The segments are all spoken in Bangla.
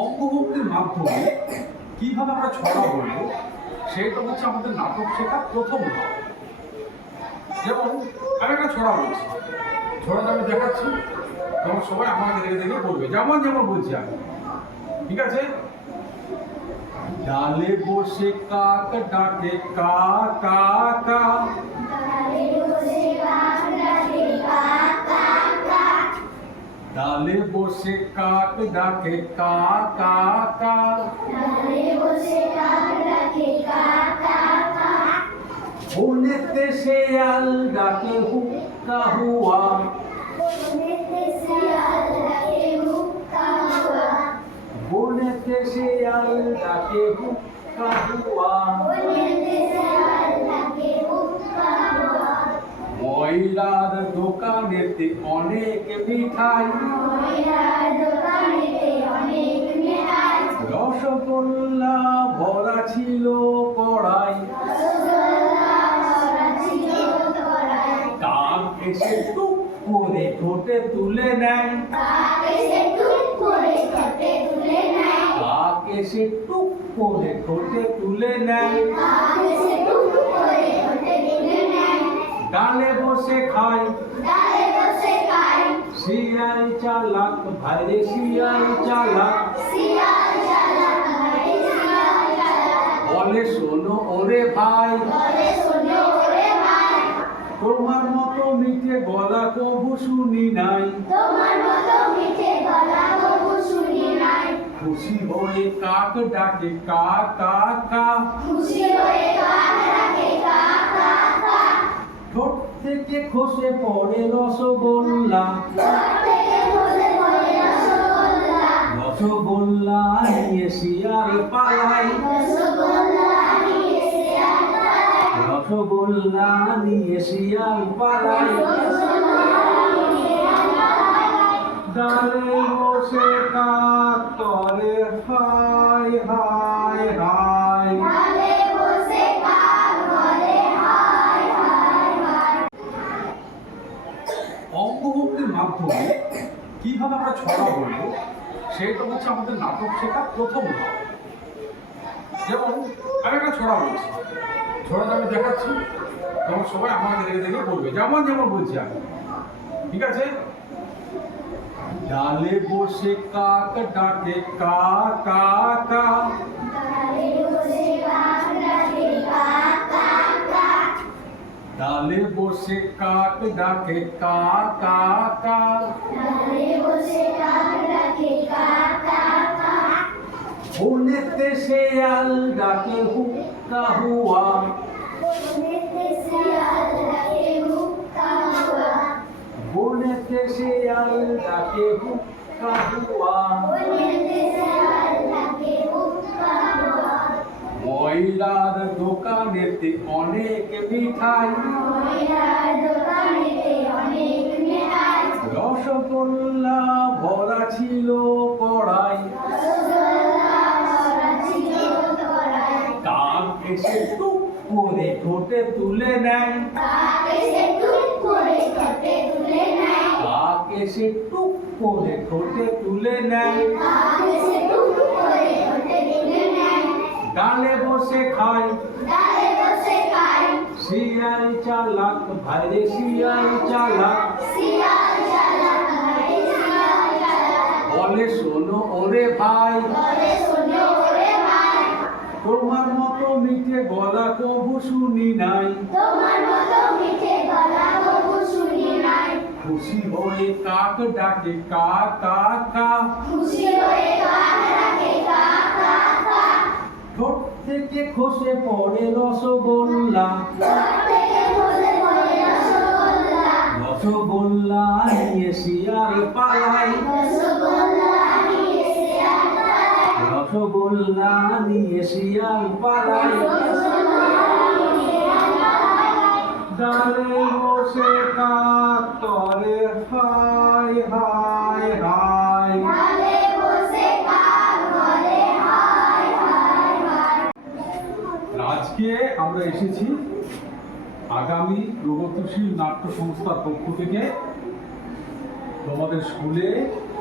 অঙ্গভঙ্গির মাধ্যমে কিভাবে আমরা ছড়া বলবো সেটা হচ্ছে আমাদের নাটক শেখার প্রথম ধাপ। যেমন আমি একটা ছড়া বলছি, ছড়াটা আমি দেখাচ্ছি, তখন সবাই আমাকে দেখে দেখে বলবে, যেমন যেমন বলছি আমি। ঠিক আছে? ডালে বসে কাক ডাকে কা কা কা, ডালে বসে কাক ডাকে কা কা কা, বনেতে শেয়াল ডাকে হুক্কা হুয়া, বনেতে শেয়াল ডাকে হুক্কা হুয়া, ময়রার দোকানেতে অনেক মিঠাই, রসগোল্লা ভরা ছিল কড়াই, কাক এসে টুক করে ঠোঁটে তুলে নেয়, কাক এসে টুক করে ঠোঁটে তুলে নেয়, ডালে বসে খায়, শিয়াল চালাক ভাইরে শিয়াল চালাক, বলে শোনো ওরে ভাই, তোমার মতো মিঠে গলা কবু শুনি নাই, খুশি হয়ে কাক ডাকে কা কা কা, ঠোঁট থেকে খসে পড়ে রসগোল্লা, রসগোল্লা নিয়ে শিয়াল পালাই, রসগোল্লা নিয়ে শিয়াল পালাই, ডালে বসে কাক করে হাই হাই হাই। অঙ্গভঙ্গির মাধ্যমে কিভাবে আমরা ছড়া বলবো সেটা হচ্ছে আমাদের নাটক শেখার প্রথম ধাপ। যেমন আমি একটা ছড়া বলছি, ছড়াটা আমি দেখাচ্ছি, তখন সবাই আমাকে দেখে দেখে বলবে, যেমন যেমন বলছি আমি। ঠিক আছে? ডালে বসে কাক ডাকে কা কা কা, ডালে বসে কাক ডাকে কা কা কা, বনেতে শেয়াল ডাকে হুক্কা হুয়া, বনেতে শেয়াল ডাকে হুক্কা হুয়া, ময়রার দোকানেতে অনেক মিঠাই, রসগোল্লা ভরা ছিল কড়াই, কাক এসে টুক করে ঠোঁটে তুলে নেয়, কাক এসে টুক করে ঠোঁটে তুলে নেয়, ডালে বসে খায়, শিয়াল চালাক ভাইরে শিয়াল চালাক, বলে শোনো ওরে ভাই, তোমার মতো মিঠে গলা কবু শুনি নাই, খুশি হয়ে কাক ডাকে কা কা কা, ঠোঁট থেকে খসে পড়ে রসগোল্লা, রসগোল্লা নিয়ে শিয়াল পালাই, রসগোল্লা নিয়ে শিয়াল পালাই, ডালে বসে কাক করে হাই হাই হাই। আজকে আমরা এসেছি আগামী প্রগতিশীল নাট্য সংস্থার পক্ষ থেকে তোমাদের স্কুলে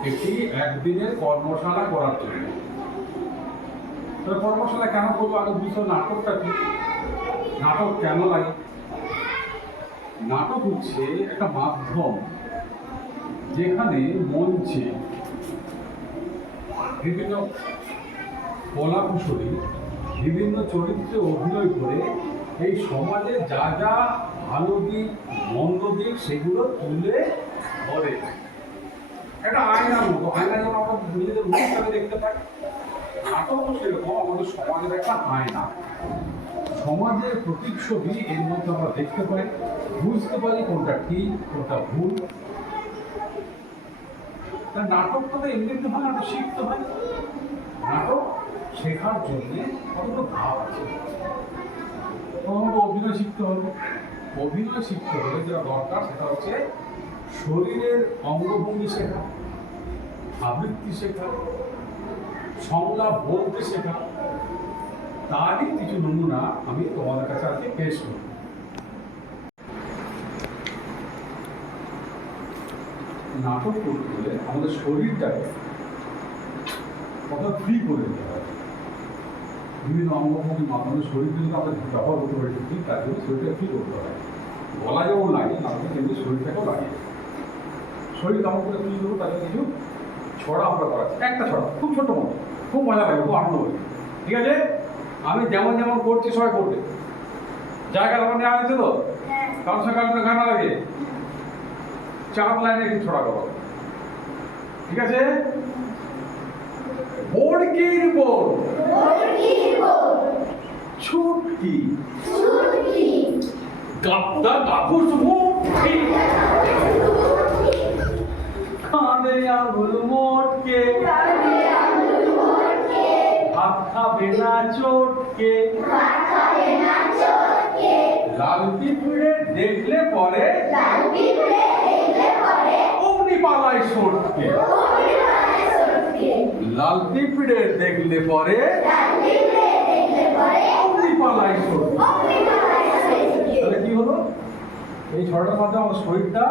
একটি একদিনের কর্মশালা করার জন্য। তবে কর্মশালা কেন করবো আগে বুঝতে হবে নাটকটা কি, নাটক কেন লাগে। নাটক হচ্ছে একটা মাধ্যম যেখানে মঞ্চে বিভিন্ন কলা কুশলী বিভিন্ন চরিত্রে অভিনয় করে এই সমাজে যা যা ভালো দিক মন্দ দিক সেগুলো তুলে ধরে। একটা আয়নার মতো, আয়না যেমন আমরা নিজেদের অনুষ্ঠানে দেখতে পাই, নাটকও সেরকম আমাদের সমাজের একটা আয়না। সমাজের প্রতিচ্ছবি এর মধ্যে আমরা দেখতে পাই, বুঝতে পারি কোনটা ঠিক কোনটা ভুল। নাটকটা তো এমনিতে হয়, নাটক শিখতে হয়। নাটক শেখার জন্যে কতগুলো ধাপ আছে। প্রথমত অভিনয় শিখতে হবে। অভিনয় শিখতে হলে যেটা দরকার সেটা হচ্ছে শরীরের অঙ্গভঙ্গি শেখা, আবৃত্তি শেখা, সংলাপ বলতে শেখা। তারই কিছু নমুনা আমি তোমাদের কাছে আজকে পেশ করব। নাটক করতে হলে আমাদের শরীরটাকে কত ফ্রি করে দিতে হবে। বিভিন্ন অঙ্গভঙ্গির মাধ্যমে শরীরকে যদি আমরা ব্যবহার করতে পারি ঠিক তার জন্য শরীরটা ফ্রি করতে হবে। গলা যেমন লাগে নাটকে তেমনি শরীরটাকেও লাগে। শরীর কেমন করে ফ্রি করবো তাকে কিছু ছড়া আমরা করাচ্ছি। একটা ছড়া খুব ছোট মতো, খুব মজা লাগে, খুব আনন্দ হবে। ঠিক আছে, আমি যেমন যেমন করছি সবাই করবে। জায়গা আমার নেওয়া হয়েছে তো, কারোর সঙ্গে কারোর গানা লাগে 4 লাইনে একটু ছড়া করো। ঠিক আছে, বড়কির বড় ছুটকি গাবদা গাবুস মুটকি কাঁদে আঙুল মোটকে ভাত খাবে না চটকে লাল পিঁপড়ে দেখলে পরে অমনি পালায় সটকে। লাল পিঁপড়ে দেখলে পরে অমনি পালায় সটকে। তাহলে কি হলো, এই ছড়াটার মাধ্যমে আমার শরীরটা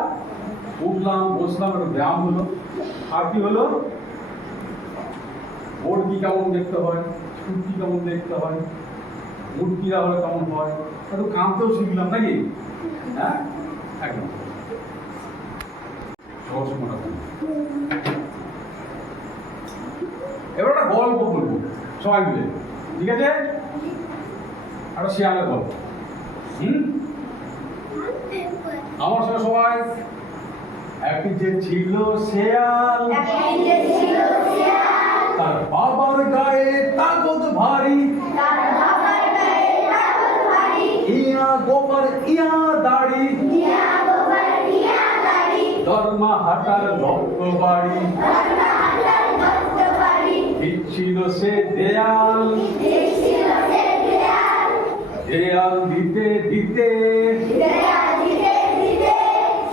উঠলাম বসলাম, একটু ব্যায়াম হলো। আর কি হলো, বড়কি কেমন দেখতে হয়, ছুটকি কেমন দেখতে হয়, মুটকিরা হলে কেমন হয়, একটু কাঁদতেও শিখলাম নাকি। হ্যাঁ, একদম সহজ মনে হয়। এবার একটা গল্প বলবো সবাই মিলে, ঠিক আছে? একটা শেয়ালের গল্প। আমার সঙ্গে সবাই, একটি যে ছিল শেয়াল, তার বাবার গায়ে তাগদ ভারী, ইয়া গোবর ইয়া দাড়ি, ধর্মা হাটার রক্ত বাড়ি, ছিল সে দেয়াল, দেয়াল দিতে দিতে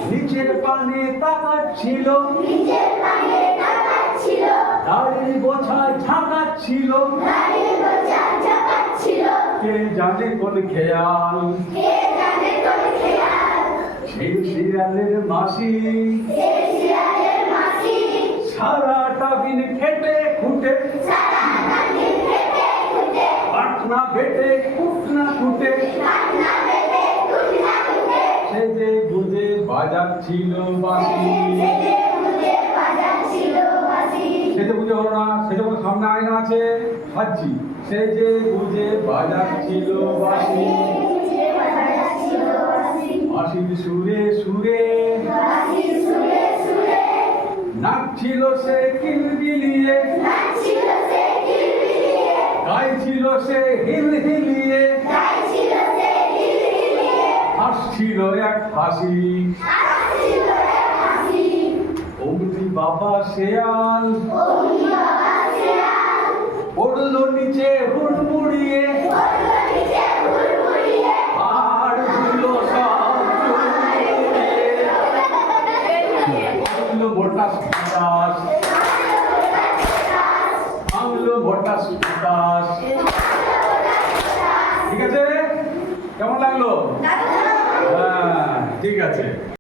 নিচের পানে তাকাচ্ছিল, দাড়ির গোছা ঝাঁকাচ্ছিল, কে জানে কোন খেয়াল। সেই শিয়ালের মাসি সারাটা দিন খেটে খুঁটে, পাটনা বেটে কুটনা খুঁটে, সে যে বুঝে বাজাচ্ছিল বাঁশি। সে যে বুঝে হলো না, সে যখন সামনে আয়না আছে সাজছি, সে যে বুঝে বাজাচ্ছিল বাঁশি। বাঁশির সুরে সুরে নাচছিল সে কিলবিলিয়ে, গাইছিল সে হিল হিলিয়ে, হাসছিল এক হাসি। অমনি বাবা শেয়াল পড়ল নিচে হুড়মুড়িয়ে, আর হলো সব চুড়মুড়িয়ে, মোটা সুদাস ভাঙলো মোটা সুদাস। ঠিক আছে, কেমন লাগলো? হ্যাঁ, ঠিক আছে।